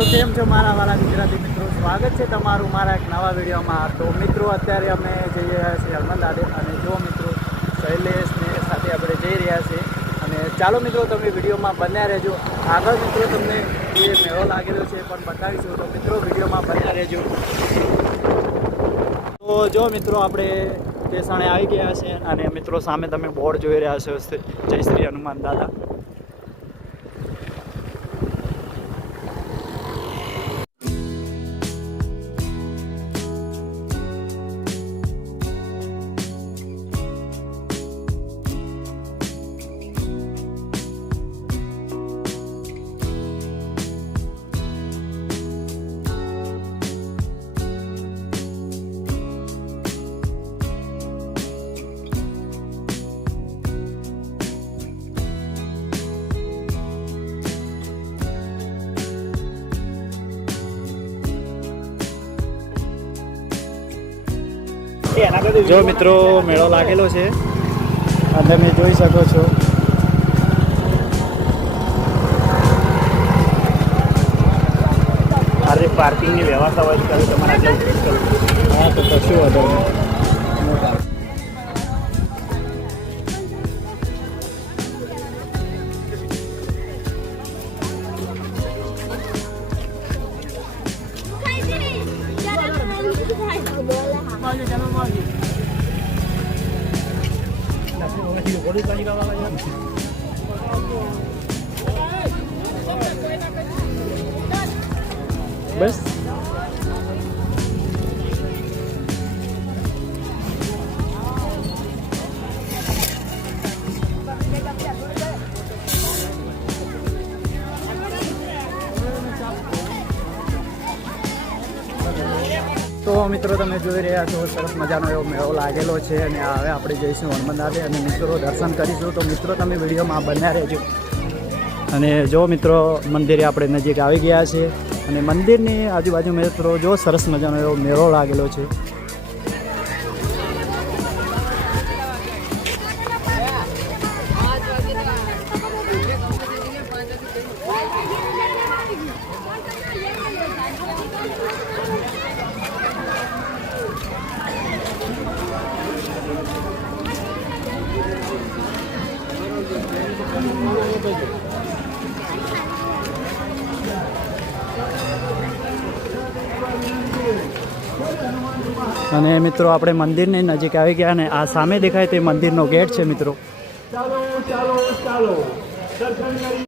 તો કેમ છો મારા વાલા ગુજરાતી મિત્રો, સ્વાગત છે તમારું મારા એક નવા વિડીયોમાં। તો મિત્રો અત્યારે અમે જઈ રહ્યા છીએ હનુમાન દાદે અને જો મિત્રો શૈલેષને સાથે આપણે જઈ રહ્યા છીએ અને ચાલો મિત્રો તમે વિડીયોમાં બન્યા રહેજો। આગળ મિત્રો તમને જે મેળો લાગેલો છે પણ બતાવીશું, તો મિત્રો વિડીયોમાં બન્યા રહેજો। તો જો મિત્રો આપણે સ્ટેશને આવી ગયા છે અને મિત્રો સામે તમે બોર્ડ જોઈ રહ્યા છો, જય શ્રી હનુમાન દાદા। જો મિત્રો મેળો લાગેલો છે અને તમે જોઈ શકો છો। અરે પાર્કિંગની વ્યવસ્થા હોય તો તમારે આટલા ઉપયોગ કરવો। હા તો કશું વાંધો નહીં। बस तो मित्रों તમે જોઈ રહ્યા છો સરસ મજાનો એવો મેળો લાગેલો છે અને હવે આપણે જઈશું હનુમાન દાદે અને મિત્રો દર્શન કરીશું। તો મિત્રો તમે વિડીયોમાં બન્યા રહેજો। અને જો મિત્રો મંદિરે આપણે નજીક આવી ગયા છે અને મંદિરની આજુબાજુ મિત્રો જો સરસ મજાનો એવો મેળો લાગેલો છે। અને મિત્રો આપણે મંદિરની નજીક આવી ગયા અને આ સામે દેખાય તે મંદિરનો ગેટ છે મિત્રો। ચાલો ચાલો ચાલો દર્શન કરી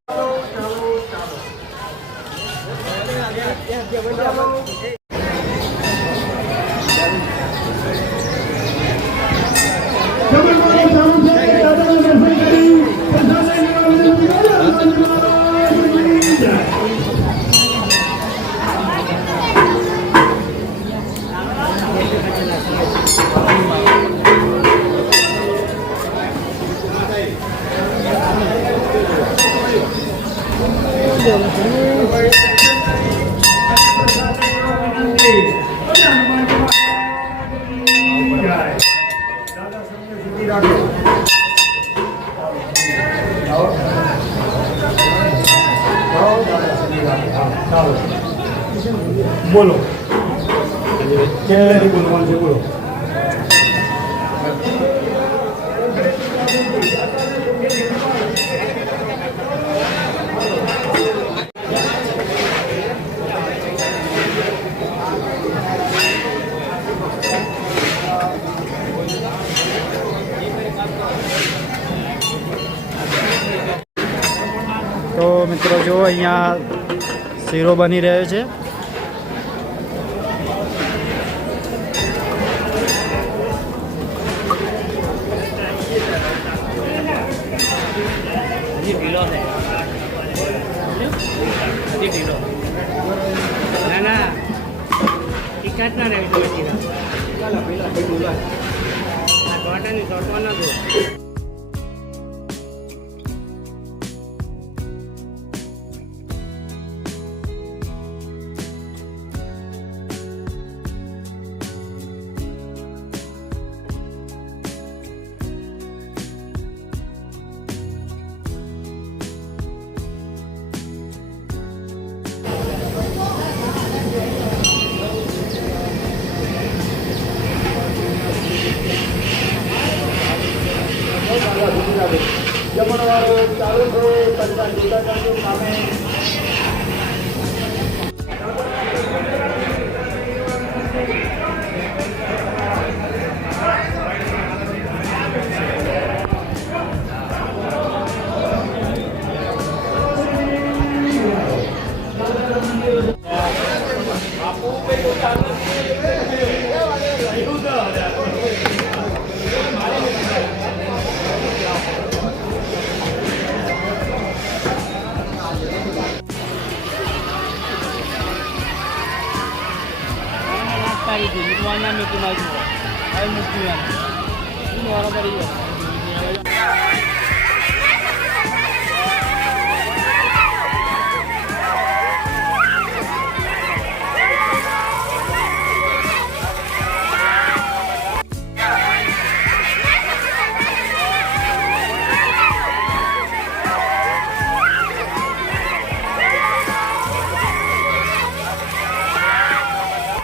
બોલો કે બોલવાનું છે બોલો। તો મિત્રો જો અહીંયા શીરો બની રહ્યો છે। ના ટિકટ ના રહેવી નાસ્તા આવી ગઈ મૂકવાના મેં કીધું હવે મૂકવાનું બરાબર